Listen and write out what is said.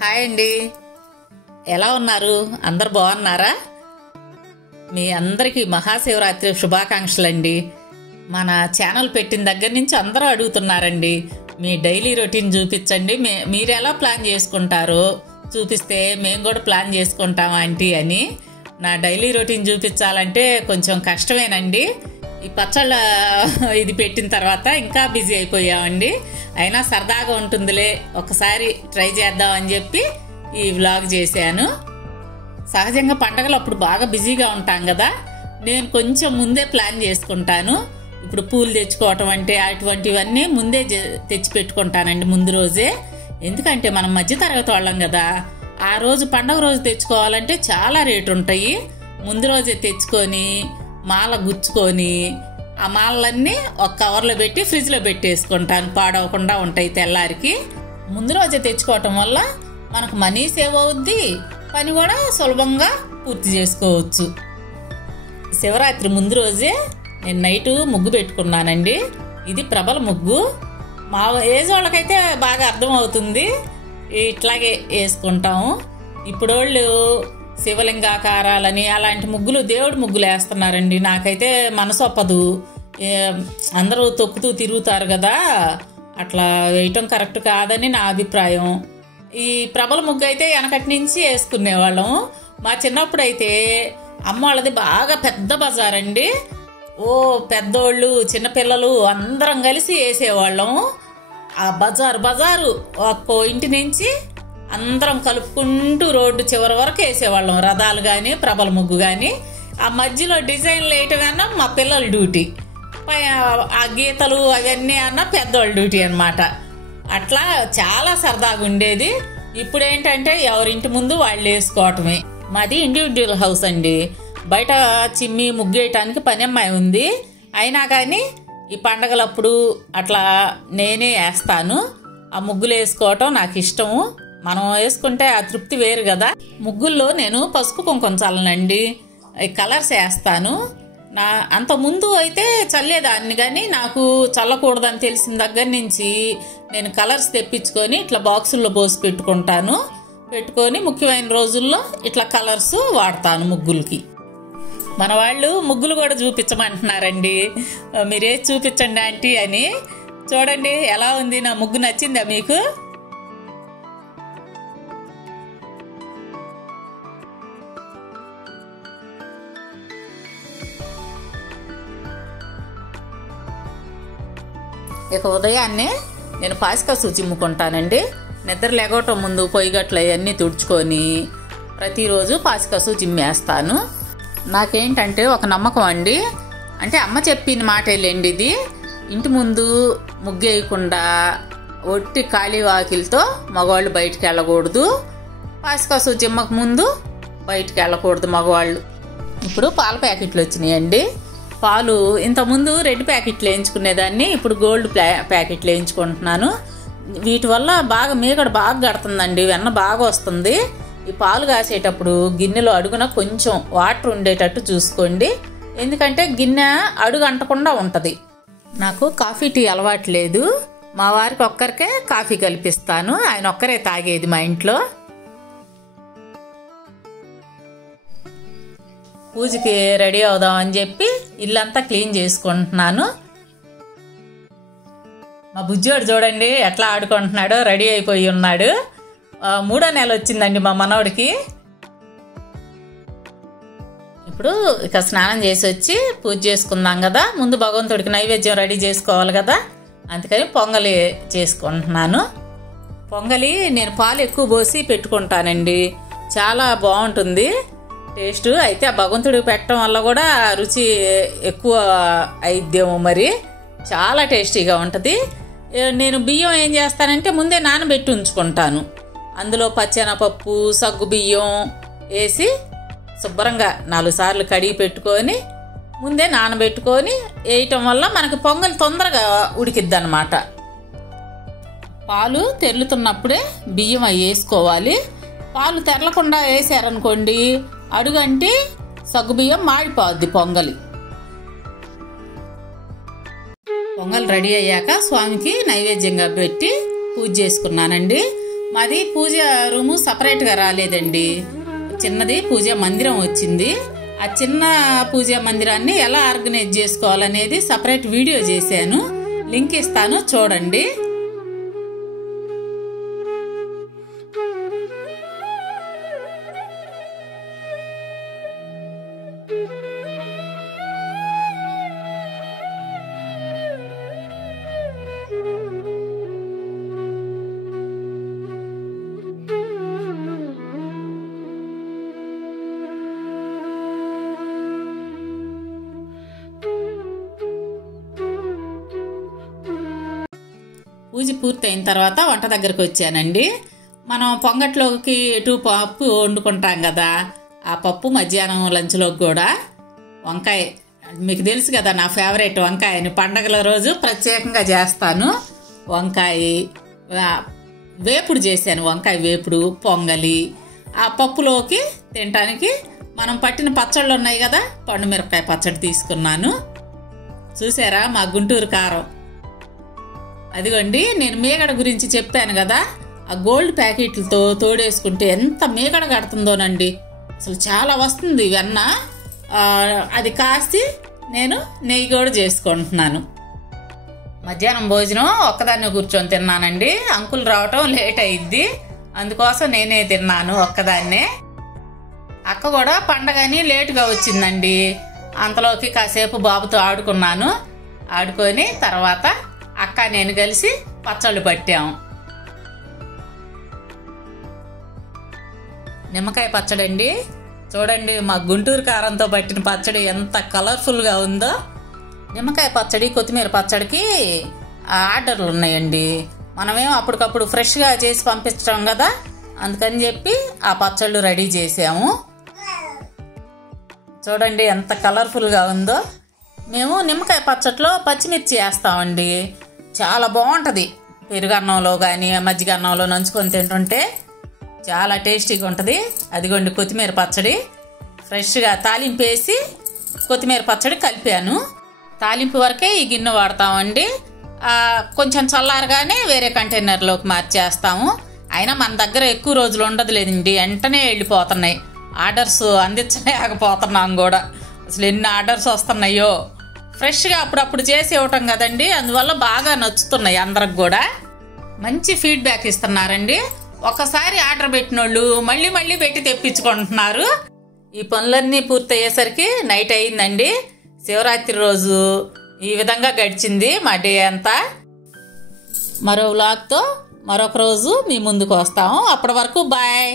Hi అండి, ఎలా ఉన్నారు? అందరు బాగున్నారా? మీ అందరికీ మహాశివరాత్రి శుభాకాంక్షలు అండి. మన ఛానల్ పెట్టిన దగ్గర నుంచి అందరూ అడుగుతున్నారండి, మీ డైలీ రొటీన్ చూపించండి, మీరు ఎలా ప్లాన్ చేసుకుంటారో చూపిస్తే మేము కూడా ప్లాన్ చేసుకుంటాం ఆంటీ అని. నా డైలీ రొటీన్ చూపించాలంటే కొంచెం కష్టమేనండి. ఈ పచ్చళ్ళ ఇది పెట్టిన తర్వాత ఇంకా బిజీ అయిపోయామండి. అయినా సరదాగా ఉంటుందిలే, ఒకసారి ట్రై చేద్దామని చెప్పి ఈ వ్లాగ్ చేశాను. సహజంగా పండగలు అప్పుడు బాగా బిజీగా ఉంటాం కదా, నేను కొంచెం ముందే ప్లాన్ చేసుకుంటాను. ఇప్పుడు పూలు తెచ్చుకోవటం అంటే అటువంటివన్నీ ముందే తెచ్చి పెట్టుకుంటానండి, ముందు రోజే. ఎందుకంటే మనం మధ్యతరగతి వాళ్ళం కదా, ఆ రోజు పండగ రోజు తెచ్చుకోవాలంటే చాలా రేటు ఉంటాయి. ముందు రోజే తెచ్చుకొని మాల గుచ్చుకొని ఆ మాలన్నీ ఒక కవర్లో పెట్టి ఫ్రిడ్జ్లో పెట్టేసుకుంటాను, పాడవకుండా ఉంటాయి తెల్లారికి. ముందు రోజే తెచ్చుకోవటం వల్ల మనకు మనీ సేవ్ అవుద్ది, పని కూడా సులభంగా పూర్తి చేసుకోవచ్చు. శివరాత్రి ముందు రోజే నేను నైటు ముగ్గు పెట్టుకున్నానండి. ఇది ప్రబల ముగ్గు. మా ఏజ్ వాళ్ళకైతే బాగా అర్థం అవుతుంది, ఇట్లాగే వేసుకుంటాము. ఇప్పుడు వాళ్ళు శివలింగాకారాలని అలాంటి ముగ్గులు, దేవుడి ముగ్గులు వేస్తున్నారండి. నాకైతే మనసు ఒప్పదు. అందరూ తొక్కుతూ తిరుగుతారు కదా, అట్లా వేయటం కరెక్ట్ కాదని నా అభిప్రాయం. ఈ ప్రబల ముగ్గు అయితే వెనకటి నుంచి వేసుకునేవాళ్ళం. మా చిన్నప్పుడు అయితే అమ్మ వాళ్ళది బాగా పెద్ద బజారండి. ఓ పెద్దోళ్ళు చిన్నపిల్లలు అందరం కలిసి వేసేవాళ్ళం. ఆ బజారు ఒక్కో ఇంటి నుంచి అందరం కలుపుకుంటూ రోడ్డు చివరి వరకు వేసేవాళ్ళం. రథాలు కానీ ప్రబల ముగ్గు కానీ. ఆ మధ్యలో డిజైన్లు వేయటం అన్నా మా పిల్లల డ్యూటీ, ఆ గీతలు అవన్నీ అన్నా పెద్దోళ్ళ డ్యూటీ అనమాట. అట్లా చాలా సరదాగా ఉండేది. ఇప్పుడు ఏంటంటే ఎవరింటి ముందు వాళ్ళు వేసుకోవటమే. మాది ఇండివిజువల్ హౌస్ అండి. బయట చిమ్మి ముగ్గేయటానికి పని అమ్మాయి ఉంది. అయినా కానీ ఈ పండగలప్పుడు అట్లా నేనే వేస్తాను. ఆ ముగ్గులు వేసుకోవటం నాకు ఇష్టము. మనం వేసుకుంటే ఆ తృప్తి వేరు కదా. ముగ్గుల్లో నేను పసుపు కుంకుమ చల్లనండి, కలర్స్ వేస్తాను. అంత ముందు అయితే చల్లేదాన్ని, కానీ నాకు చల్లకూడదని తెలిసిన దగ్గర నుంచి నేను కలర్స్ తెప్పించుకొని ఇట్లా బాక్సుల్లో పోసి పెట్టుకొని ముఖ్యమైన రోజుల్లో ఇట్లా కలర్స్ వాడతాను ముగ్గులకి. మన వాళ్ళు ముగ్గులు కూడా చూపించమంటున్నారండి, మీరే చూపించండి ఆంటీ అని. చూడండి ఎలా ఉంది నా ముగ్గు, నచ్చిందా మీకు? ఇక ఉదయాన్నే నేను పాసికసు చిమ్ముకుంటానండి. నిద్ర లేగటం ముందు పొయ్యిగట్లు అవన్నీ తుడుచుకొని ప్రతిరోజు పాసికసు చిమ్మేస్తాను. నాకేంటంటే ఒక నమ్మకం అండి, అంటే అమ్మ చెప్పిన మాటేలేండి ఇది. ఇంటి ముందు ముగ్గేయకుండా ఒట్టి ఖాళీ వాకిలతో మగవాళ్ళు బయటికి వెళ్ళకూడదు, పాసికసు చిమ్మక ముందు బయటికి వెళ్ళకూడదు మగవాళ్ళు. ఇప్పుడు పాల ప్యాకెట్లు వచ్చినాయండి. పాలు ఇంతకుముందు రెడ్ ప్యాకెట్లు వేయించుకునేదాన్ని, ఇప్పుడు గోల్డ్ ప్యాకెట్లు వేయించుకుంటున్నాను. వీటి వల్ల బాగా మీగడ బాగా గడుతుందండి, వెన్న బాగా వస్తుంది. ఈ పాలు కాసేటప్పుడు గిన్నెలో అడుగున కొంచెం వాటర్ ఉండేటట్టు చూసుకోండి, ఎందుకంటే గిన్నె అడుగు అంటకుండా ఉంటుంది. నాకు కాఫీ టీ అలవాటు లేదు, మా వారికి ఒక్కరికే కాఫీ కల్పిస్తాను, ఆయన ఒక్కరే తాగేది మా ఇంట్లో. పూజకి రెడీ అవుదామని చెప్పి ఇల్లంతా క్లీన్ చేసుకుంటున్నాను. మా బుజ్జోడు చూడండి ఎట్లా ఆడుకుంటున్నాడో, రెడీ అయిపోయి ఉన్నాడు. 3వ నెల వచ్చిందండి మా మనవడికి. ఇప్పుడు ఇక స్నానం చేసి వచ్చి పూజ చేసుకుందాం కదా, ముందు భగవంతుడికి నైవేద్యం రెడీ చేసుకోవాలి కదా, అందుకని పొంగలి చేసుకుంటున్నాను. పొంగలి నేను పాలు ఎక్కువ పోసి పెట్టుకుంటానండి, చాలా బాగుంటుంది టేస్ట్. అయితే ఆ భగవంతుడికి పెట్టడం వల్ల కూడా రుచి ఎక్కువ అయిద్దేమో మరి, చాలా టేస్టీగా ఉంటుంది. నేను బియ్యం ఏం చేస్తానంటే ముందే నానబెట్టి ఉంచుకుంటాను. అందులో పచ్చెనపప్పు, సగ్గు బియ్యం వేసి శుభ్రంగా 4 సార్లు కడిగి పెట్టుకొని ముందే నానబెట్టుకొని వేయటం వల్ల మనకి పొంగల్ తొందరగా ఉడికిద్ది అన్నమాట. పాలు తెరులుతున్నప్పుడే బియ్యం అవి వేసుకోవాలి. పాలు తెరలకుండా వేసారనుకోండి అడుగంటి సగ్గుబియ్యం మాడిపోద్ది పొంగలి. పొంగల్ రెడీ అయ్యాక స్వామికి నైవేద్యంగా పెట్టి పూజ చేసుకున్నానండి. మాది పూజ రూము సపరేట్గా రాలేదండి, చిన్నది పూజా మందిరం వచ్చింది. ఆ చిన్న పూజా మందిరాన్ని ఎలా ఆర్గనైజ్ చేసుకోవాలనేది సపరేట్ వీడియో చేశాను, లింక్ ఇస్తాను చూడండి. పూజ పూర్తయిన తర్వాత వంట దగ్గరకు వచ్చానండి. మనం పొంగట్లోకి పప్పు వండుకుంటాం కదా, ఆ పప్పు మధ్యాహ్నం లంచ్లోకి కూడా వంకాయ, మీకు తెలుసు కదా నా ఫేవరెట్ వంకాయని, పండగల రోజు ప్రత్యేకంగా చేస్తాను. వంకాయ వేపుడు చేశాను, వంకాయ వేపుడు, పొంగలి. ఆ పప్పులోకి తినటానికి మనం పట్టిన పచ్చళ్ళు ఉన్నాయి కదా, పండుమిరపకాయ పచ్చడి తీసుకున్నాను. చూసారా మా గుంటూరు కారం. అదిగోండి, నేను మీగడ గురించి చెప్పాను కదా, ఆ గోల్డ్ ప్యాకెట్లతో తోడేసుకుంటే ఎంత మీగడ కడుతుందోనండి, అసలు చాలా వస్తుంది వెన్న. అది కాసి నేను నెయ్యి కూడా చేసుకుంటున్నాను. మధ్యాహ్నం భోజనం ఒక్కదాన్ని కూర్చొని తిన్నానండి, అంకుల్ రావటం లేట్ అయింది, అందుకోసం నేనే తిన్నాను ఒక్కదాన్నే. అక్క కూడా పండగని లేటుగా వచ్చిందండి, అంతలోకి కాసేపు బాబుతో ఆడుకున్నాను. ఆడుకొని తర్వాత అక్క నేను కలిసి పచ్చళ్ళు పట్టాము. నిమ్మకాయ పచ్చడి అండి, చూడండి మా గుంటూరు కారంతో పట్టిన పచ్చడి ఎంత కలర్ఫుల్గా ఉందో. నిమ్మకాయ పచ్చడి, కొత్తిమీర పచ్చడికి ఆర్డర్లు ఉన్నాయండి, మనమేమో అప్పటికప్పుడు ఫ్రెష్గా చేసి పంపించడం కదా, అందుకని చెప్పి ఆ పచ్చళ్ళు రెడీ చేసాము. చూడండి ఎంత కలర్ఫుల్గా ఉందో. మేము నిమ్మకాయ పచ్చడిలో పచ్చిమిర్చి వేస్తామండి, చాలా బాగుంటుంది. పెరుగన్నంలో కానీ మజ్జిగ అన్నంలో నంచుకొని తింటుంటే చాలా టేస్టీగా ఉంటుంది. అదిగోండి కొత్తిమీర పచ్చడి, ఫ్రెష్గా తాలింపు వేసి కొత్తిమీర పచ్చడి కలిపాను. తాలింపు వరకే ఈ గిన్నె వాడతామండి, కొంచెం చల్లారగానే వేరే కంటైనర్లోకి మార్చేస్తాము. అయినా మన దగ్గర ఎక్కువ రోజులు ఉండదులేదండి, వెంటనే వెళ్ళిపోతున్నాయి. ఆర్డర్స్ అందించలేకపోతున్నాం కూడా, అసలు ఎన్ని ఆర్డర్స్ వస్తున్నాయో. ఫ్రెష్గా అప్పుడప్పుడు చేసి ఇవ్వటం కదండి, అందువల్ల బాగా నచ్చుతున్నాయి అందరికి కూడా. మంచి ఫీడ్బ్యాక్ ఇస్తున్నారండి. ఒకసారి ఆర్డర్ పెట్టిన వాళ్ళు మళ్ళీ మళ్ళీ పెట్టి తెప్పించుకుంటున్నారు. ఈ పనులన్నీ పూర్తయ్యేసరికి నైట్ అయిందండి. శివరాత్రి రోజు ఈ విధంగా గడిచింది మా డే అంతా. మరో వ్లాగ్తో మరొక రోజు మీ ముందుకు వస్తాము. అప్పటి వరకు బాయ్.